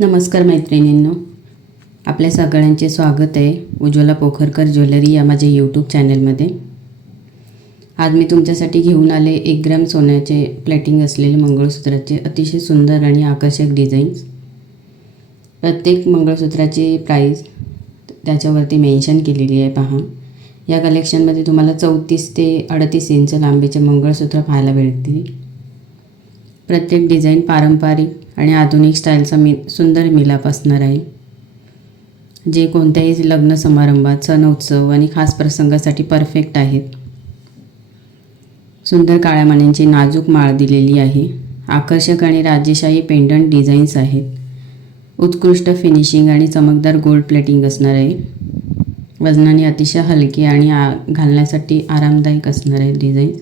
नमस्कार मैत्रिणींनो, आपल्या सगळ्यांचे स्वागत आहे उज्ज्वला पोखरकर ज्वेलरी या माझ्या यूट्यूब चॅनलमध्ये। आज मी तुमच्यासाठी घेऊन आले 1 ग्रॅम सोन्याचे प्लेटिंग असलेले मंगळसूत्राचे अतिशय सुंदर आणि आकर्षक डिझाईन्स। प्रत्येक मंगळसूत्राची प्राइस त्याच्यावरती मेन्शन केलेली आहे पहा। या कलेक्शनमध्ये तुम्हाला 34 ते 38 इंच लांबीचे मंगळसूत्र पाहायला मिळतील। प्रत्येक डिझाईन पारंपरिक आणि आधुनिक स्टाईलचा सुंदर मिलाप असणार आहे, जे कोणत्याही लग्न समारंभात, सण उत्सव आणि खास प्रसंगासाठी परफेक्ट आहेत। सुंदर काळ्या मण्यांची नाजूक माळ दिलेली आहे। आकर्षक आणि राजेशाही पेंडंट डिझाईन्स आहेत। उत्कृष्ट फिनिशिंग आणि चमकदार गोल्ड प्लेटिंग असणार आहे। वजनाने अतिशय हलके आणि घालण्यासाठी आरामदायक असणार आहे डिझाईन।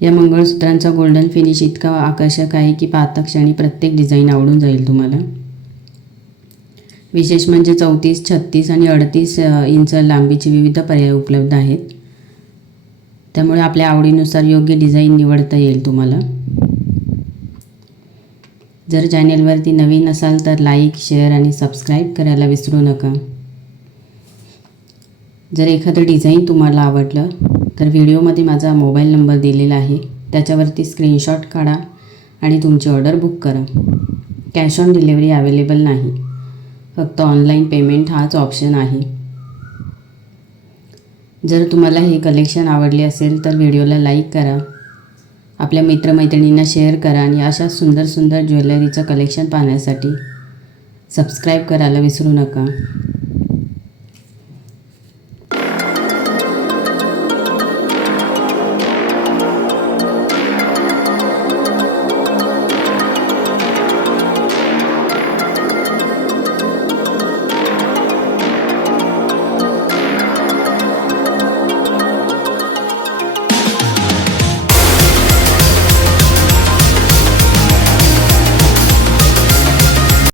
या मंगळसूत्रांचा गोल्डन फिनिश इतका आकर्षक आहे की पाहता क्षणी प्रत्येक डिझाईन आवडून जाईल तुम्हाला। विशेष म्हणजे 34, 36 आणि 38 इंच लांबीचे विविध पर्याय उपलब्ध आहेत, त्यामुळे आपल्या आवडीनुसार योग्य डिझाईन निवडता येईल तुम्हाला। जर चॅनलवरती नवीन असाल तर लाईक, शेअर आणि सबस्क्राईब करायला विसरू नका। जर एखादं डिझाईन तुम्हाला आवडलं तर व्हिडिओमध्ये माझा मोबाईल नंबर दिलेला आहे, त्याच्यावरती स्क्रीनशॉट काढा आणि तुमची ऑर्डर बुक करा। कॅश ऑन डिलिव्हरी अवेलेबल नाही, फक्त ऑनलाईन पेमेंट हाच ऑप्शन आहे। जर तुम्हाला हे कलेक्शन आवडले असेल तर व्हिडिओला लाईक करा, आपल्या मित्रमैत्रिणींना शेअर करा आणि अशा सुंदर सुंदर ज्वेलरीचं कलेक्शन पाहण्यासाठी सबस्क्राईब करायला विसरू नका।